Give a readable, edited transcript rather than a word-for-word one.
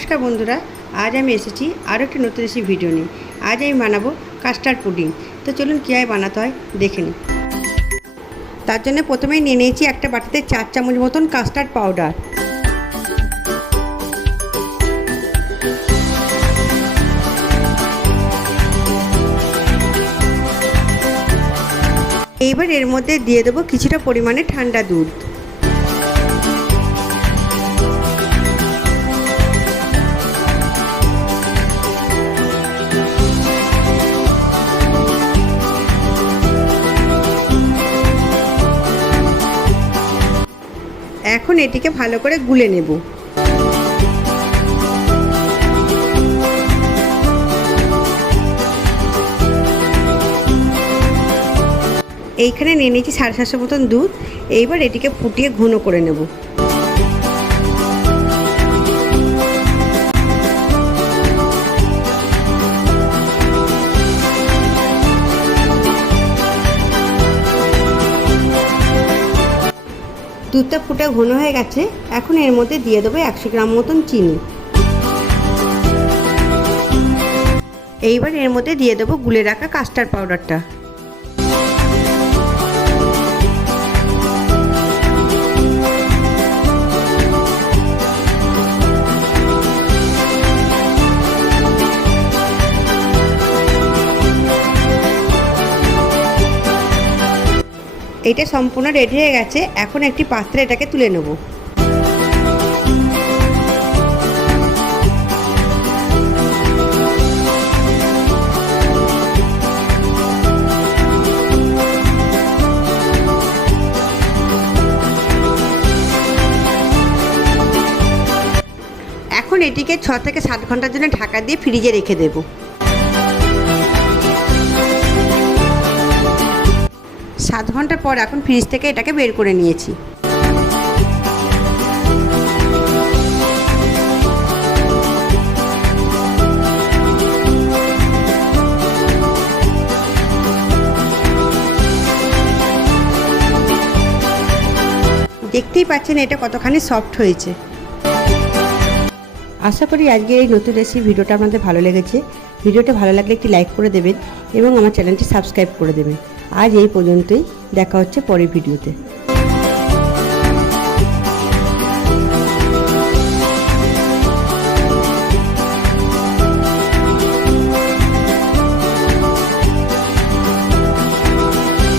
नमस्कार बंधुरा आज आमी एसेছি आरो एक नतून रेसिपि भिडियो निয়ে। आज आमी बानाबो कास्टार्ड पुडिंग। तो चलुन किभाबे बानाते हय देखे निই। तार जन्य प्रथमेই নিয়ে নিয়েছি একটা বাটিতে 4 চামচ মতন কাস্টার্ড পাউডার। এইবার এর মধ্যে দিয়ে দেব কিছুটা পরিমাণে ঠান্ডা দুধ। এখন এটিকে ভালো করে গুলে নেব। এইখানে নিয়ে নিয়েছি 750 মতন দুধ। এইবার এটিকে ফুটিয়ে ঘন করে নেব। দুধটা ফুটে ঘন হয়ে গেছে। এখন এর মধ্যে দিয়ে দেবো 100 গ্রাম মতন চিনি। এইবার এর মধ্যে দিয়ে দেবো গুলে রাখা কাস্টার্ড পাউডারটা। এটা সম্পূর্ণ রেডি হয়ে গেছে। এখন একটি পাত্রে এটাকে তুলে নেব। এখন এটিকে 6 থেকে 7 ঘন্টার জন্য ঢাকা দিয়ে ফ্রিজে রেখে দেব। 7 ঘন্টা পর এখন ফ্রিজ থেকে এটাকে বের করে নিয়েছি। দেখতেই পাচ্ছেন এটা কতখানি সফট হয়েছে। আশা করি আজকে এই নতুন রেসিপি ভিডিওটা আপনাদের ভালো লেগেছে। ভিডিওটা ভালো লাগলে একটি লাইক করে দেবেন এবং আমার চ্যানেলটি সাবস্ক্রাইব করে দেবেন। আজ এই পর্যন্তই, দেখা হচ্ছে পরের ভিডিওতে।